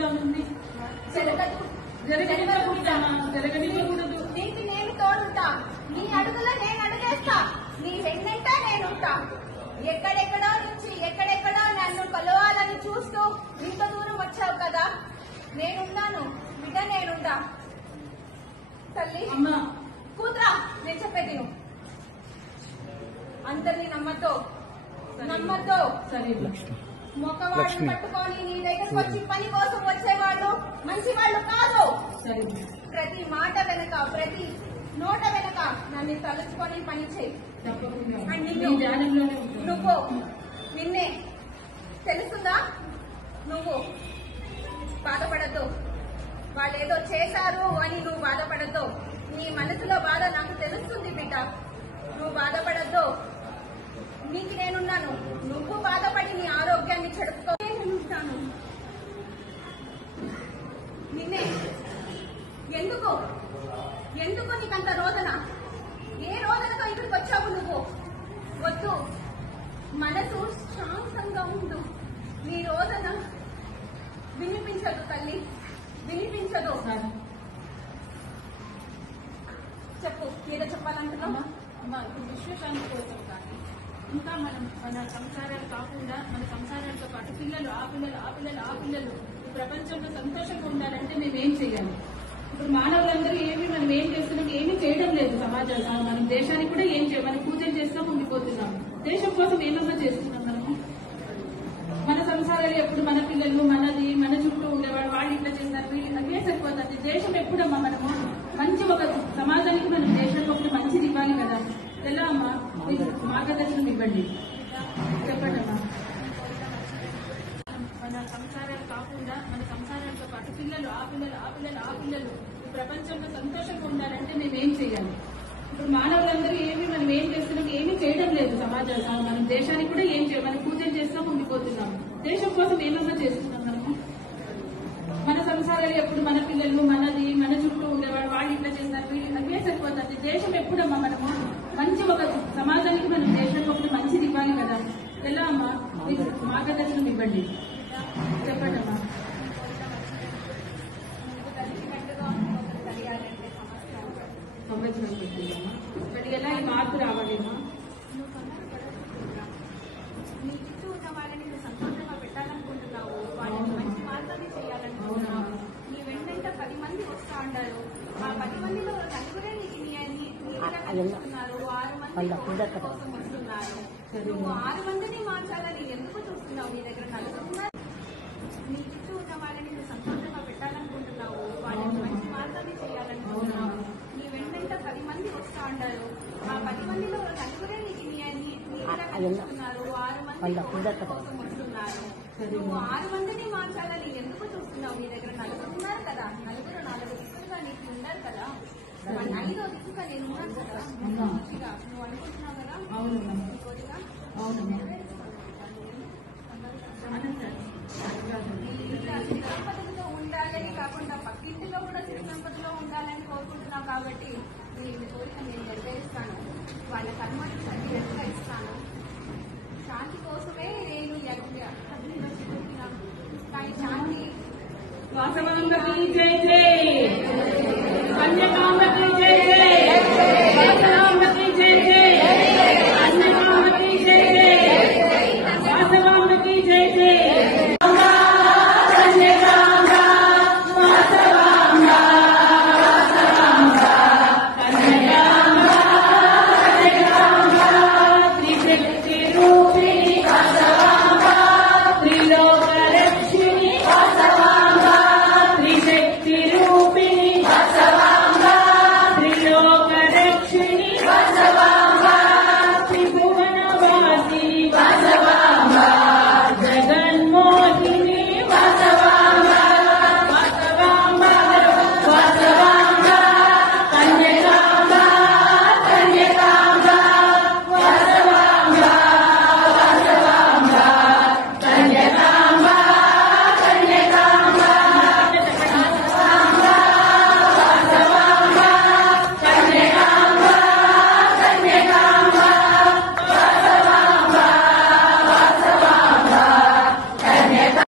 జరుగుతుంది. జరగనివ్వకూడదు. నీకు నేను తోడుంటా, నీ అడుగులో నేను అడుగేస్తా, నీ వెన్నంట నేనుంటా. ఎక్కడెక్కడో నుంచి ఎక్కడెక్కడో నన్ను కలవాలని చూస్తూ ఇంత దూరం వచ్చావు కదా, నేనున్నాను బిడ్డ, నేనుంటా. తల్లి కూతురా, నేను చెప్పేది నువ్వు అందరినీ నమ్మతో మొక్కవాళ్ళు పట్టుకొని నీ దగ్గరకు వచ్చి పని కోసం వచ్చేవాళ్ళు మంచి వాళ్ళు కాదు. ప్రతి మాట వెనక, ప్రతి నోట వెనక నన్ను తలుచుకొని పని చేయి. నువ్వు నిన్నే తెలుస్తుందా? నువ్వు బాధపడద్దు, వాళ్ళు ఏదో చేశారు అని నువ్వు బాధపడద్దు. నీ మనసులో బాధ నాకు తెలుస్తుంది బిడ్డ, నువ్వు బాధపడద్దు. నీకు నేనున్నాను, నువ్వు బాధపడి నీ ఆరోగ్యాన్ని చెడుపుకో. నేనుంటాను. నిన్నే ఎందుకు నీకంత రోదన? ఏ రోదనతో ఇక్కడికి వచ్చావు నువ్వు? వద్దు, మనసు శాంతంగా ఉండు. నీ రోదన వినిపించదు తల్లి, వినిపించదు. చెప్పు, ఏదో చెప్పాలంటున్నామా? విశ్వశాంతి కోసం కానీ ఇంకా మన సంసారాలు కాకుండా మన సంసారాలతో పాటు పిల్లలు ఆ పిల్లలు ఈ ప్రపంచంలో సంతోషంగా ఉండాలంటే మేమేం చేయాలి? ఇప్పుడు మానవులందరూ మనం ఏం చేస్తున్నాం? ఏమీ చేయడం లేదు. సమాజంలో మనం దేశానికి కూడా ఏం చేయాలి? మనం పూజలు చేస్తాం, ఉండిపోతున్నాం. దేశం కోసం ఏమన్నా చేస్తున్నాం మనము? మన సంసారాలు ఎప్పుడు మన పిల్లలు, మన చుట్టూ ఉండేవాడు, వాళ్ళు ఇట్లా చేస్తారు, వీళ్ళు అదే సరిపోతుంది. దేశం ఎప్పుడమ్మా మనము మంచి ఒక సమాజానికి మనం దేశానికి ఒకటి మంచిది ఇవ్వాలి కదా. ఎలా అమ్మా? మార్గదర్శనం ఇవ్వండి, చెప్పండి అమ్మా. మన సంసారాలు కాకుండా మన సంసారాలతో పాటు పిల్లలు ఆ పిల్లలు ఈ ప్రపంచంలో సంతోషంగా ఉండాలంటే మేమేం చేయాలి? ఇప్పుడు మానవులందరూ మనం ఏం చేస్తున్నాం? ఏమీ చేయడం లేదు. సమాజంలో మనం దేశానికి కూడా ఏం చేయాలి? మనం పూజలు చేస్తాం, ఉండిపోతున్నాం. దేశం కోసం ఏమన్నా చేస్తున్నాం మనము? మన సంసారాలు ఎప్పుడు మన పిల్లలు, మన చుట్టూ ఉండేవాడు, వాళ్ళు ఇట్లా చేస్తారు, వీళ్ళు అదే సరిపోతుంది. దేశం ఎప్పుడమ్మా మనము మంచి ఒక సమాజానికి మనం దేశానికి ఒకటి మంచిది ఇవ్వాలి కదా. ఎలా అమ్మా? మార్గదర్శనం ఇవ్వండి, చెప్పండి అమ్మా. సంవత్సరం పెట్టిందమ్మా, మరి ఎలా ఈ మార్పు రావాలేమా? నీ చుట్టూ ఉన్న వాళ్ళని నువ్వు సంతోషంగా పెట్టాలనుకుంటున్నావు, వాళ్ళని మంచి మార్గాన్ని చేయాలనుకుంటున్నావు. నీ వెంట 10 మంది వస్తా ఉంటారు, ఆ 10 మందిలో నలుగురే నీకు కలుస్తున్నారు, 6 మంది కోసం వస్తున్నారు. నువ్వు 6 మందిని మార్చాలని ఎందుకు చూస్తున్నావు? నీ దగ్గర నలుగురున్నారు. నీ చుట్టూ ఉన్న వాళ్ళని నువ్వు సంతోషంగా పెట్టాలనుకుంటున్నావు, వాళ్ళని మంచి మార్గాన్ని చేయాలనుకుంటున్నావు. నీ వెంట 10 మంది వస్తా ఉంటారు, ఆ 10 మందిలో నలుగురే నీకు కలుస్తున్నారు, 6 మంది కోసం వస్తున్నారు. నువ్వు 6 మందిని మార్చాలని ఎందుకు చూస్తున్నావు? నీ దగ్గర నలుగురు ఉన్నారు కదా, నలుగురు 4 దిక్కులుగా నీకు ఉన్నారు కదా, 5వ దిక్కుగా నేను ఉన్నాను కదా. మంచిగా నువ్వు అనుకుంటున్నావు కదా. సంపదలతో ఉండాలని కాకుండా పక్కింటిలో కూడా సిరి సంపదలో ఉండాలని కోరుకుంటున్నావు కాబట్టి నీ కోరిక నేను నెరవేరుస్తాను. వాళ్ళ కర్మకి సరిగ్గా ఇస్తాను. శాంతి కోసమే నేను కానీ శాంతి వాసవంగ జై జై కన్యకా